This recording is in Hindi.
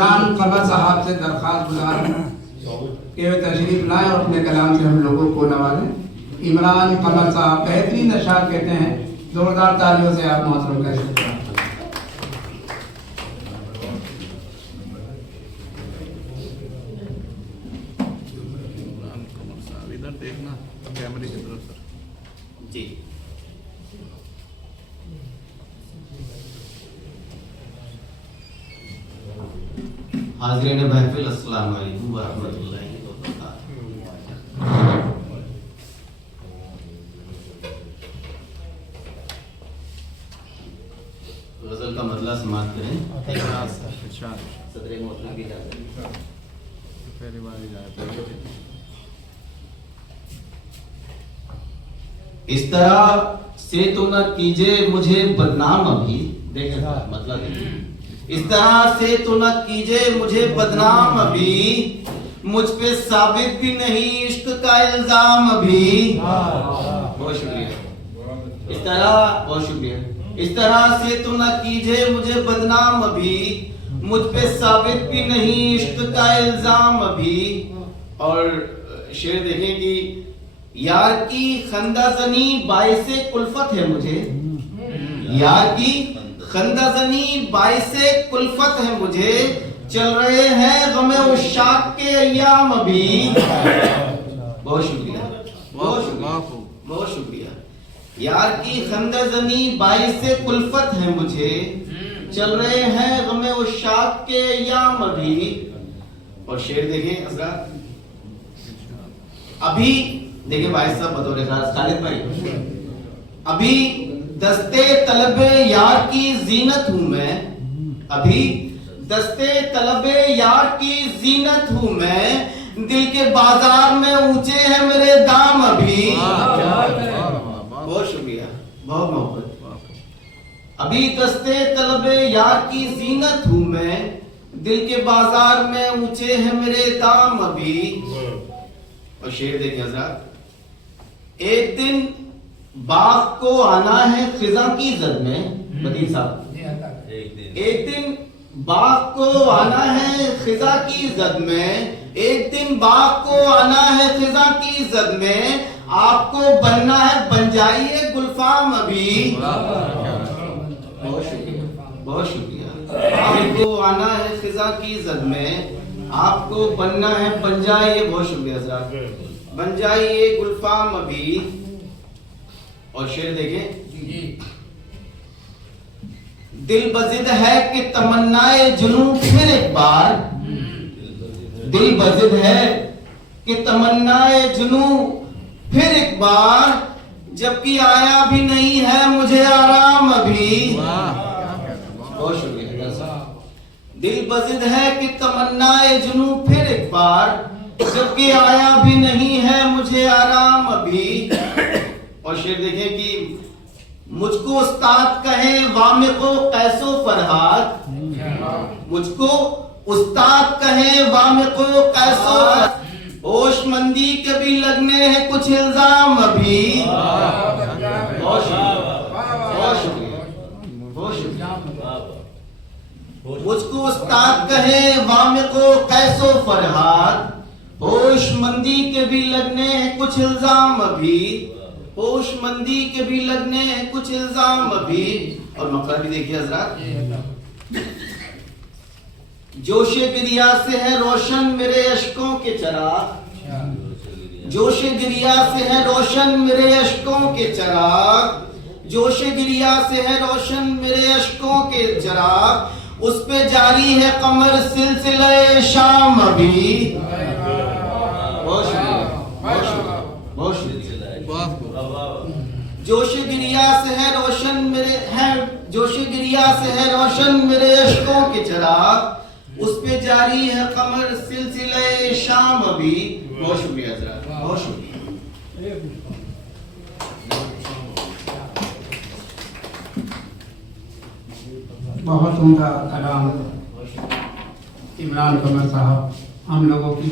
इमरान कमर साहब से दरख्वास्त गुजार हूँ कि वे तशरीफ लाएं और अपने कलाम से हम लोगों को नवाजें। इमरान कमर साहब बेहतरीन अशार कहते हैं, जोरदार तालियों से आप मोहतरम कह सकते हैं। इधर देखना कैमरे की तरफ सर जी। हाज़रीन महफिल, अस्सलाम वालेकुम व रहमतुल्लाहि व बरकातहू। गजल का मतला समाप्त करें। सदरे मोहतरम की इजाज़त। पहली बार ही जाए इस तरह से तो न कीजिए मुझे बदनाम अभी। देखें मतलब देखिए, इस तरह से तो न कीजिए मुझे बदनाम अभी, मुझ पे साबित भी नहीं इश्क का इल्जाम अभी। बहुत शुक्रिया। इस तरह बहुत शुक्रिया। इस तरह से तो न कीजिए मुझे बदनाम अभी, मुझ पे साबित भी नहीं इश्क का इल्जाम अभी। और शेर देखें कि यार की खंदाजनी बाइसे कुल्फत है मुझे, यार की खंदाजनी बाइसे कुल्फत है मुझे, चल रहे हैं गमे उशाक के अय्याम अभी। बहुत शुक्रिया, बहुत शुक्रिया, बहुत शुक्रिया। यार की खंदाजनी बाइसे कुल्फत है मुझे, चल रहे हैं गमे उशाक के अय्याम अभी। और शेर देखें हज़रात, अभी देखिए भाई साहब बतौर खास खालिद भाई, अभी दस्ते तलबे यार की जीनत हूं मैं, अभी दस्ते तलबे यार की जीनत हूं मैं, दिल के बाजार में ऊंचे हैं मेरे दाम अभी। बहुत शुक्रिया, बहुत मोहब्बत। अभी दस्ते तलबे यार की जीनत हूं मैं, दिल के बाजार में ऊंचे हैं मेरे दाम अभी। और शेर देखिए हज़रात, एक दिन बाग को आना है खिजा की जद में। मदीन साहब, एक दिन बाग को आना है खिजा की जद में, एक दिन बाग को आना है खिजा की जद में, आपको बनना है बन जाइए गुलफाम अभी। बहुत शुक्रिया, बहुत शुक्रिया। आपको आना है खिजा की जद में, आपको बनना है बन जाइए, बहुत शुक्रिया हज़रात, बन जाइए गुलफाम अभी। और शेर देखें, दिल बजिद है कि तमन्नाए जुनू फिर एक बार, दिल बजिद है कि तमन्नाए जुनू फिर एक बार, जबकि आया भी नहीं है मुझे आराम अभी। बहुत शुक्रिया। दिल बजिद है कि तमन्नाए जुनू फिर एक बार, जबकि आया भी नहीं है मुझे आराम अभी। और शेर देखें कि मुझको उस्ताद कहे वामिको कैसो फरहाद, मुझको उस्ताद कहे वामिको कैसो, होशमंदी के भी लगने हैं कुछ इल्जाम अभी। बहुत शुक्रिया, बहुत शुक्रिया, बहुत शुक्रिया। मुझको उस्ताद कहे वामिको कैसो फरहाद, होशमंदी के भी लगने हैं कुछ इल्जाम अभी, होशमंदी के भी लगने हैं कुछ इल्जाम अभी। और मकरा भी देखिए हज़रात, जोशे गिरिया से है रोशन मेरे अश्कों के चराग, जोशे गिरिया से है रोशन मेरे अश्कों के चराग, जोशे गिरिया से है रोशन मेरे अश्कों के चराग, उस पे जारी है कमर सिलसिले शाम अभी। बहुत शुक्रिया, बहुत शुक्रिया, बहुत शुक्रिया। जोश गिरिया से है रोशन मेरे हैं, जोश गिरिया से है रोशन मेरे अश्कों के चराग, उस पे जारी है कमर सिलसिले शाम अभी। बहुत शुक्रिया हज़रात, बहुत शुक्रिया। बहुत उम्दा कलाम इमरान कमर साहब हम लोगों की